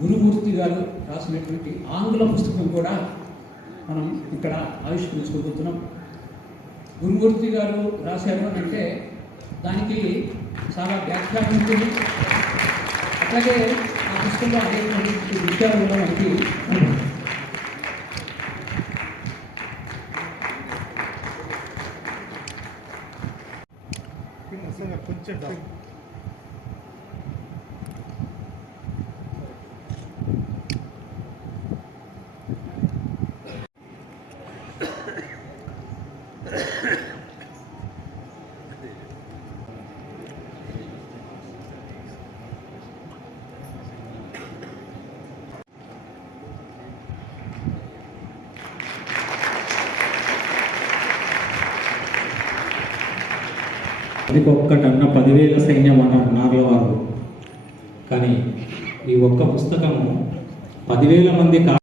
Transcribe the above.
గురుమూర్తి గారు రాసినటువంటి ఆంగ్ల పుస్తకం కూడా మనం ఇక్కడ ఆవిష్కరించుకోబోతున్నాం. గురుమూర్తి గారు రాశారు అని అంటే దానికి చాలా వ్యాఖ్యానం ఉంటుంది. అట్లాగే ఆ పుస్తకంలో అనేటువంటి విషయాలు కూడా మనకి కొంచెం అది ఒక్కటన్న పదివేల సైన్యం అన్నారు నార్ల వారు కానీ ఈ ఒక్క పుస్తకము పదివేల మంది కా